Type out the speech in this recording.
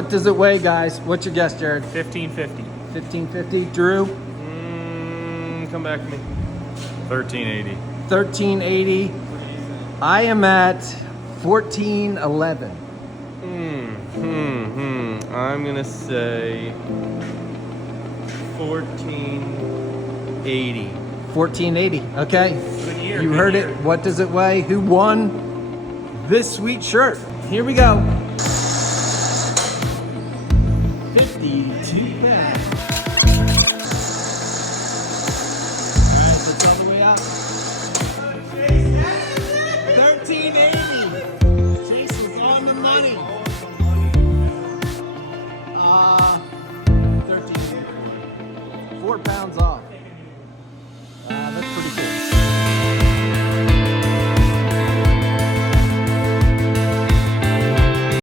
What does it weigh, guys? What's your guess, Jared? 1550. 1550. Drew? Come back to me. 1380. 1380. I am at 1411. I'm gonna say 1480. 1480. Okay. Good year. You good heard year. it. What does it weigh? Who won this sweet shirt? Here we go. 52 pounds.